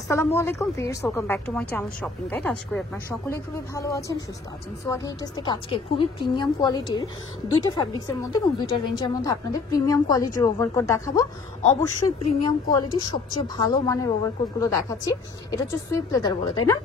আসসালামু আলাইকুম viewers, welcome back to my channel shopping guide. আশা করি আপনারা সকলেই খুবই ভালো আছেন, সুস্থ আছেন। সো আগে এই থেকে আজকে খুবই প্রিমিয়াম কোয়ালিটির দুইটা ফ্যাব্রিক্সের মধ্যে এবং দুইটা রেঞ্জের মধ্যে আপনাদের প্রিমিয়াম কোয়ালিটির ওভারকোট দেখাবো। অবশ্যই প্রিমিয়াম কোয়ালিটির সবচেয়ে ভালো মানের ওভারকোটগুলো দেখাচ্ছি। এটা হচ্ছে সুইফট লেদার বলে, তাই না?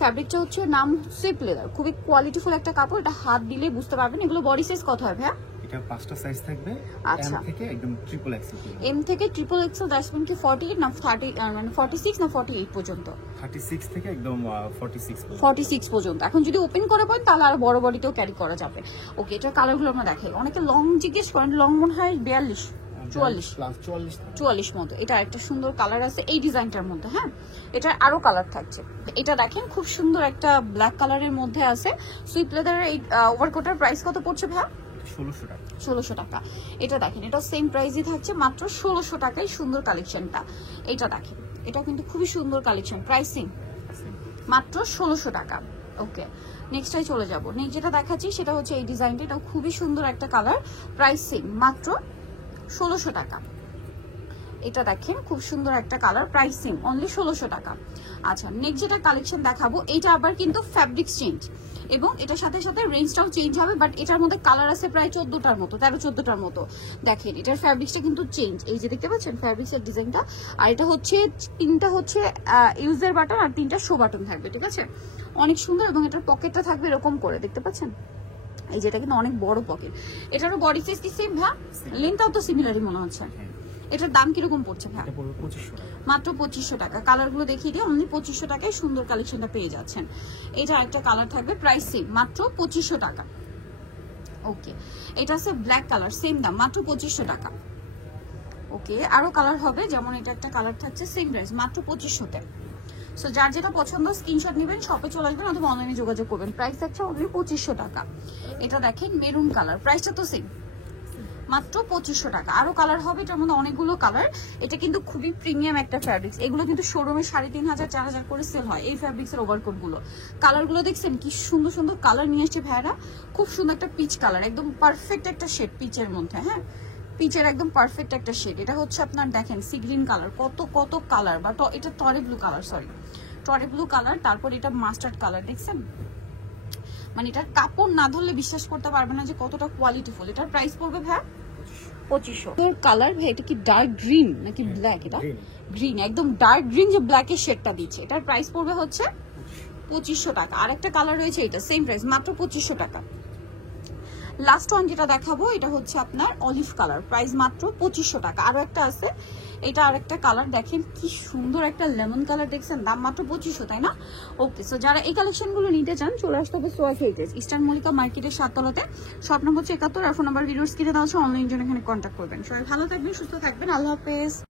ফ্যাব্রিকটা হচ্ছে নাম সুইফট লেদার, খুবই কোয়ালিটিফুল একটা কাপড়। এটা হাত দিলে বুঝতে পারবেন। এগুলো বডি সাইজ কত হয় ভাইয়া? এটা পাঁচটা সাইজ থাকবে। আচ্ছা, এম থেকে একদম ট্রিপল এক্সেল, এম থেকে ট্রিপল এক্সেল আসবেন কি 48 না 30 মানে 46 না 48 পর্যন্ত? 36 থেকে একদম 46 পর্যন্ত। এখন যদি ওপেন করে পান তাহলে আরো বড় বডিতেও ক্যারি করা যাবে। ওকে, এটার কালারগুলো আমরা দেখাই। অনেকে লং জিজ্ঞেস করেন, লং মনে হয় 42 44 মতো। এটা একটা সুন্দর কালার আছে এই ডিজাইনটার মধ্যে। হ্যাঁ, এটার আরো কালার থাকছে। এটা দেখেন খুব সুন্দর একটা ব্ল্যাক কালারের মধ্যে আছে। সুইফট লেদারের এই ওভারকোটের প্রাইস কত পড়ছে ভাই? 1600 টাকা। এটা দেখেন, এটা সেম প্রাইসই থাকছে, মাত্র 1600 টাকায় সুন্দর কালেকশনটা। এটা দেখেন, এটা কিন্তু খুবই সুন্দর কালেকশন। প্রাইসিং মাত্র 1600 টাকা। ওকে, নেক্সটটাই চলে যাব। নেক্সট যেটা দেখাচ্ছি সেটা হচ্ছে এই ডিজাইনটা। এটা খুবই সুন্দর একটা কালার। প্রাইসিং মাত্র 1600 টাকা। এটা দেখেন খুব সুন্দর একটা কালার, প্রাইসিং অনলি 1600 টাকা। আচ্ছা, নেক্সট যেটা কালেকশন দেখাবো, এইটা আবার কিন্তু ফ্যাব্রিক চেঞ্জ এবং এটার সাথে সাথে রেঞ্জটাও চেঞ্জ হবে। বাট এটার মধ্যে কালার আছে প্রায় 14টার মতো, 13-14টার মতো। দেখেন এটার ফ্যাব্রিক্সটা কিন্তু চেঞ্জ, এই যে দেখতে পাচ্ছেন ফ্যাব্রিক্সের ডিজাইনটা। আর এটা হচ্ছে তিনটা হচ্ছে ইউজার বাটন আর তিনটা শো বাটন থাকবে, ঠিক আছে? অনেক সুন্দর। এবং এটার পকেটটা থাকবে এরকম করে, দেখতে পাচ্ছেন? এই যেটা কিন্তু অনেক বড় পকেট। এটারও বডি সাইজ কি সেম ভাই? লেন্থটাও তো সিমিলারই মনে হচ্ছে। এটার দাম কিরকম পড়ছে ভাই? মাত্র 2500 টাকা। কালারগুলো দেখিয়ে দিই, অনলি 2500 টাকায় সুন্দর কালেকশনটা পেয়ে যাচ্ছেন। এটা একটা কালার থাকবে, প্রাইস সেম, মাত্র 2500 টাকা। ওকে, এটা আছে ব্ল্যাক কালার, সেম দাম, মাত্র 2500 টাকা। ওকে, আরো কালার হবে, যেমন এটা একটা কালার থাকছে, সেম প্রাইস, মাত্র 2500 টাকা। সো যার যেটা পছন্দ স্ক্রিনশট নেবেন, শপে চলে আসবেন অথবা অনলাইনে যোগাযোগ করবেন। প্রাইস থাকছে অনলি 2500 টাকা। এটা দেখেন মেরুন কালার, প্রাইসটা তো সেম, মাত্র 2500 টাকা। আরো কালার হবে, এটার মধ্যে অনেকগুলো কালার। এটা কিন্তু খুবই প্রিমিয়াম একটা ফ্যাব্রিক্স। এগুলো কিন্তু শোরুমে 3500-4000 করে সেল হয় এই ফ্যাব্রিক্সের ওভারকোট গুলো। কালার গুলো দেখছেন কি সুন্দর সুন্দর কালার নিয়ে আসছে ভাইরা। খুব সুন্দর একটা পিচ কালার, একদম পারফেক্ট একটা শেড পিচের মধ্যে। হ্যাঁ, পিচের একদম পারফেক্ট একটা শেড। এটা হচ্ছে আপনার দেখেন সি গ্রিন কালার, কত কত কালার। বা এটা টরে ব্লু কালার, সরি টরে ব্লু কালার। তারপর এটা মাস্টার্ড কালার, দেখছেন? মানে এটার কাপড় না ধরলে বিশ্বাস করতে পারবে না যে কতটা কোয়ালিটিফুল। এটার প্রাইস পড়বে ভাই 2500। কালার ভাই, এটা কি ডার্ক গ্রিন নাকি ব্ল্যাক? এটা গ্রিন, একদম ডার্ক গ্রিন যে ব্ল্যাকের শেডটা দিচ্ছে। এটার প্রাইস পড়বে হচ্ছে 2500 টাকা। আর একটা কালার রয়েছে, এটা সেম প্রাইস, মাত্র 2500 টাকা। লাস্ট ওয়ান যেটা দেখাবো, এটা হচ্ছে আপনার অলিভ কালার, প্রাইস মাত্র 2500 টাকা। আরো একটা আছে, এটা আরেকটা কালার, দেখেন কি সুন্দর একটা লেমন কালার, দেখছেন? দাম মাত্র 2500, তাই না? ওকে, সো যারা এই কালেকশনগুলো নিতে চান চলে আসতে হবে সোয়াজ হেরিটেজ, ইস্টার্ন মল্লিকা মার্কেটের 7 তলাতে। শপ নম্বর হচ্ছে 71 আর ফোন নাম্বার ভিডিওস কিনে দেওয়া আছে। অনলাইন জন্য এখানে কন্ট্যাক্ট করবেন। সবাই ভালো থাকবেন, সুস্থ থাকবেন, আল্লাহ হাফেজ।